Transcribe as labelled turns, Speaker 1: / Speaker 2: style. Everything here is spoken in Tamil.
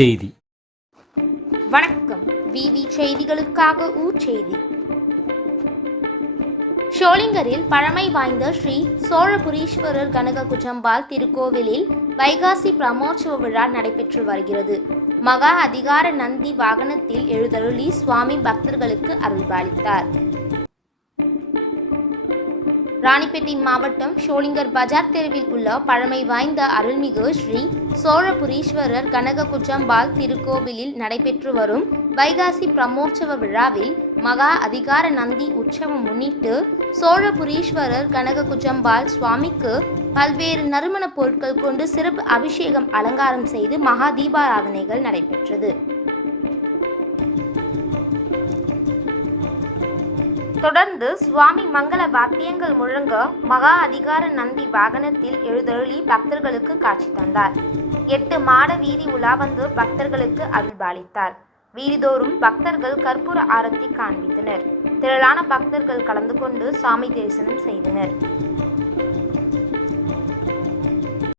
Speaker 1: செய்தி.
Speaker 2: வணக்கம். விவி செய்திகளுக்காக செய்தி. ஷோலிங்கரில் பழமை வாய்ந்த ஸ்ரீ சோழபுரீஸ்வரர் கனக குஜம்பால் திருக்கோவிலில் வைகாசி பிரமோற்சவ விழா நடைபெற்று வருகிறது. மகா அதிகார நந்தி வாகனத்தில் எழுதருளி சுவாமி பக்தர்களுக்கு அருள்பாலித்தார். ராணிப்பேட்டை மாவட்டம் ஷோலிங்கர் பஜார் தெருவில் உள்ள பழமை வாய்ந்த அருள்மிகு ஸ்ரீ சோழபுரீஸ்வரர் கனக திருக்கோவிலில் நடைபெற்று வரும் வைகாசி பிரமோற்சவ விழாவில் மகா அதிகார நந்தி உற்சவம் முன்னிட்டு சோழபுரீஸ்வரர் கனககுஜம்பால் சுவாமிக்கு பல்வேறு நறுமணப் பொருட்கள் கொண்டு சிறப்பு அபிஷேகம் அலங்காரம் செய்து மகா தீபாராதனைகள் நடைபெற்றது. தொடர்ந்து சுவாமி மங்கள வாத்தியங்கள் முழங்க மகா அதிகார நந்தி வாகனத்தில் எழுதருளி பக்தர்களுக்கு காட்சி தந்தார். எட்டு மாட வீதி உலா வந்து பக்தர்களுக்கு அருள்பாலித்தார். வீதிதோறும் பக்தர்கள் கற்பூர ஆரத்தி காண்பித்தனர். திரளான பக்தர்கள் கலந்து கொண்டு சாமி தரிசனம் செய்தனர்.